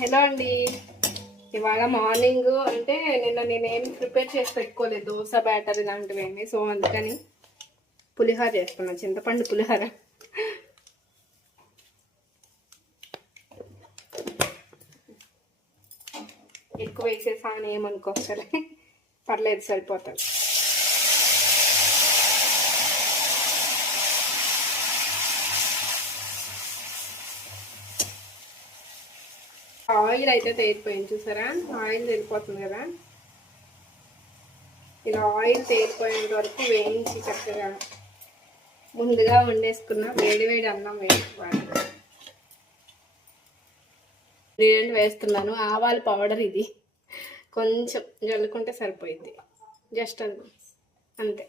Hello అండి. ఇవాళ morning అంటే నిన్న నేనేం ప్రిపేర్ చేసి పెట్టుకోలేదు, దోశ బ్యాటర్ ఇలాంటివి. సో అందుకని పులిహోర చేస్తున్నాను, చింతపండు పులిహోర. ఎక్కువ వేసేసాను ఏమనుకోసలే, పర్లేదు సరిపోతుంది. ఆయిల్ అయితే తేలిపోయింది చూసారా, ఆయిల్ తేలిపోతుంది కదా. ఇలా ఆయిల్ తేలిపోయేంత వరకు వేయించి చక్కగా ముందుగా వండేసుకున్న వేడి వేడి అన్నం వేసుకోవాలి. బిర్యానీ వేస్తున్నాను, ఆవాల పౌడర్ ఇది కొంచెం జల్లుకుంటే సరిపోయింది, జస్ట్ అంతే.